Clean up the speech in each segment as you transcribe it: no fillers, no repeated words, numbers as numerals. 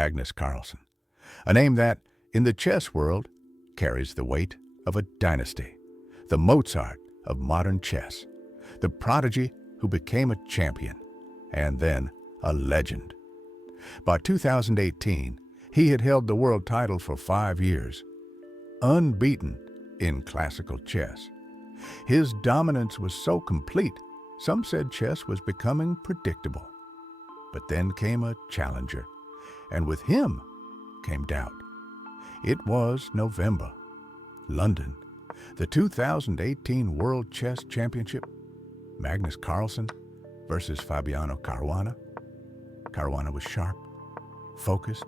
Magnus Carlsen, a name that, in the chess world, carries the weight of a dynasty, the Mozart of modern chess, the prodigy who became a champion, and then a legend. By 2018, he had held the world title for 5 years, unbeaten in classical chess. His dominance was so complete, some said chess was becoming predictable. But then came a challenger, and with him came doubt. It was November, London, the 2018 World Chess Championship, Magnus Carlsen versus Fabiano Caruana. Caruana was sharp, focused,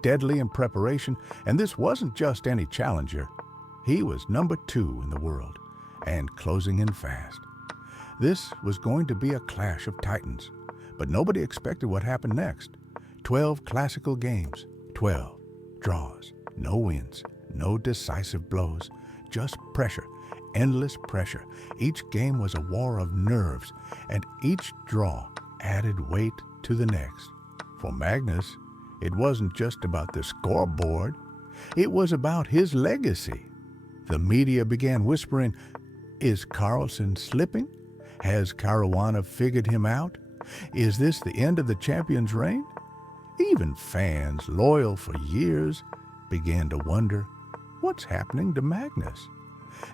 deadly in preparation, and this wasn't just any challenger. He was number 2 in the world and closing in fast. This was going to be a clash of titans, but nobody expected what happened next. 12 classical games, 12 draws, no wins, no decisive blows, just pressure, endless pressure. Each game was a war of nerves, and each draw added weight to the next. For Magnus, it wasn't just about the scoreboard, it was about his legacy. The media began whispering, "Is Carlsen slipping? Has Caruana figured him out? Is this the end of the champion's reign?" Even fans, loyal for years, began to wonder, what's happening to Magnus?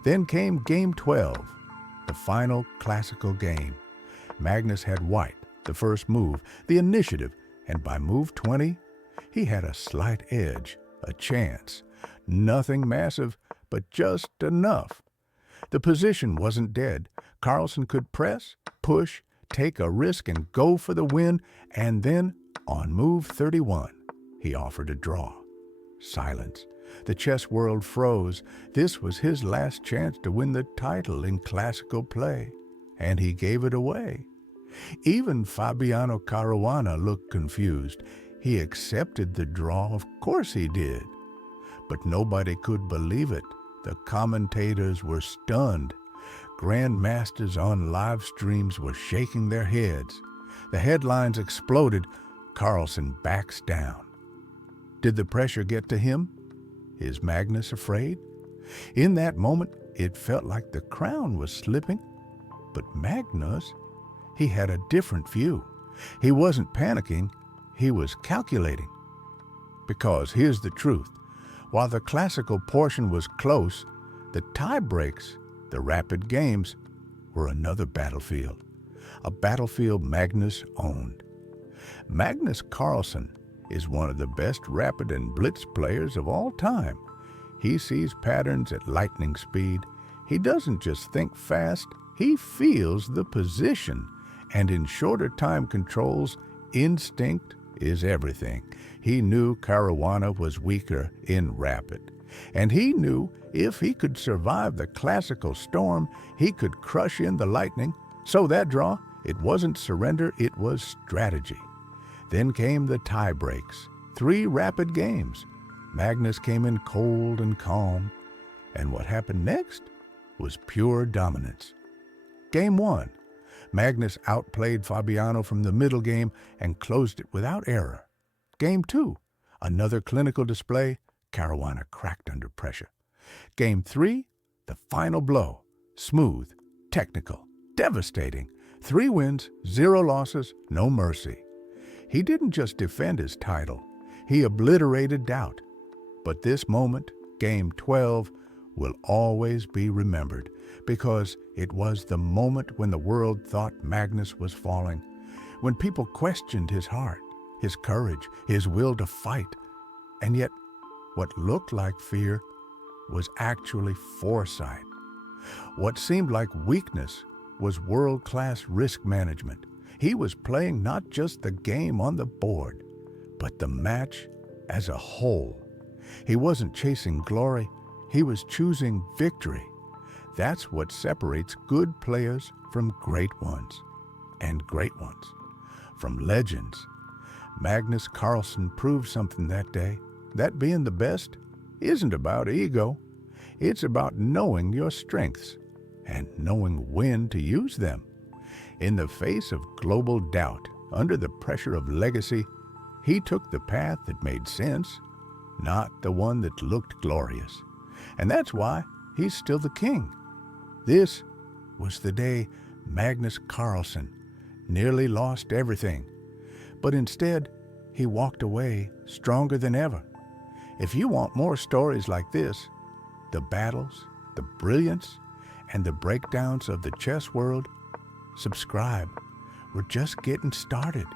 Then came Game 12, the final classical game. Magnus had white, the first move, the initiative, and by move 20, he had a slight edge, a chance. Nothing massive, but just enough. The position wasn't dead. Carlsen could press, push, take a risk, and go for the win, and then, on move 31, he offered a draw. Silence. The chess world froze. This was his last chance to win the title in classical play, and he gave it away. Even Fabiano Caruana looked confused. He accepted the draw, of course he did. But nobody could believe it. The commentators were stunned. Grandmasters on live streams were shaking their heads. The headlines exploded. Carlsen backs down. Did the pressure get to him? Is Magnus afraid? In that moment, it felt like the crown was slipping. But Magnus, he had a different view. He wasn't panicking, he was calculating. Because here's the truth. While the classical portion was close, the tie breaks, the rapid games, were another battlefield. A battlefield Magnus owned. Magnus Carlsen is one of the best rapid and blitz players of all time. He sees patterns at lightning speed. He doesn't just think fast, he feels the position. And in shorter time controls, instinct is everything. He knew Caruana was weaker in rapid. And he knew if he could survive the classical storm, he could crush in the lightning. So that draw, it wasn't surrender, it was strategy. Then came the tie breaks, 3 rapid games. Magnus came in cold and calm, and what happened next was pure dominance. Game 1, Magnus outplayed Fabiano from the middle game and closed it without error. Game 2, another clinical display, Caruana cracked under pressure. Game 3, the final blow, smooth, technical, devastating. 3 wins, 0 losses, no mercy. He didn't just defend his title, he obliterated doubt. But this moment, Game 12, will always be remembered because it was the moment when the world thought Magnus was falling, when people questioned his heart, his courage, his will to fight. And yet, what looked like fear was actually foresight. What seemed like weakness was world-class risk management. He was playing not just the game on the board, but the match as a whole. He wasn't chasing glory, he was choosing victory. That's what separates good players from great ones, and great ones from legends. Magnus Carlsen proved something that day, that being the best isn't about ego. It's about knowing your strengths and knowing when to use them. In the face of global doubt, under the pressure of legacy, He took the path that made sense, not the one that looked glorious. And that's why he's still the king. This was the day Magnus Carlsen nearly lost everything. But instead, he walked away stronger than ever. If you want more stories like this, the battles, the brilliance, and the breakdowns of the chess world, subscribe. We're just getting started.